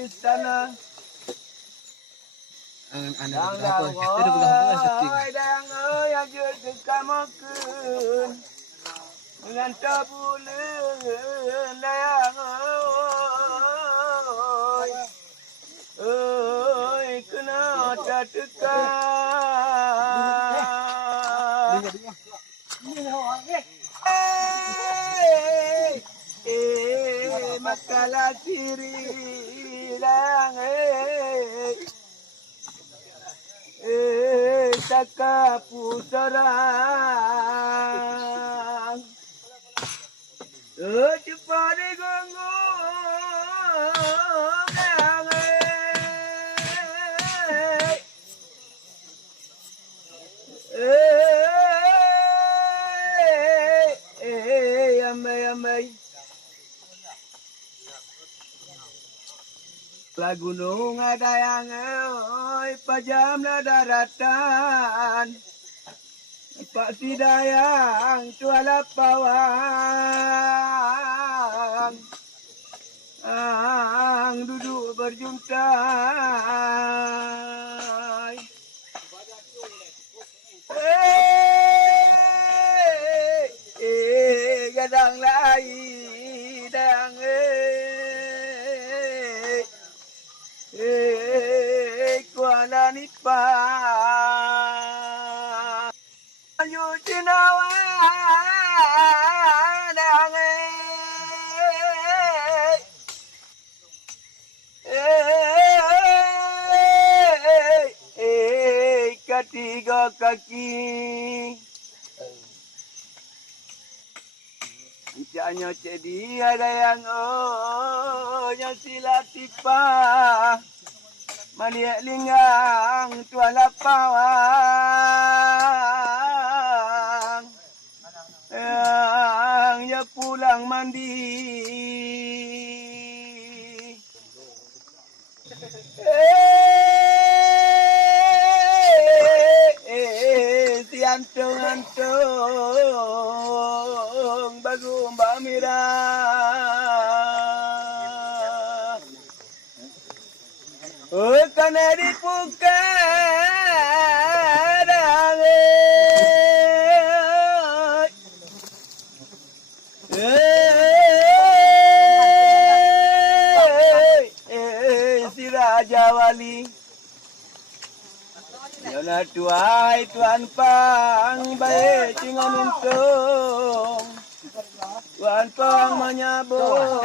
Istana Đang đang ơi đang ơi anh chưa được cả một cơn ngàn cho bu lươn đang ơi cứ nó cha tức ca makala siri đang taka pusarang cepat digonggo amai lah gunung ada yang pajam daratan Pak Sidayang tuala pawang duduk berjuntai gadang lai dang kuala nipa yu cinawa dang ketiga kaki Icanya cedi ada yang yang silatipa maliak linggang tuala pawang yang ya pulang mandi antung bagu Mbak Mira karena dibuka si Raja Wali Yana tuai tuan pang baik cingan untung tuan pang menyabung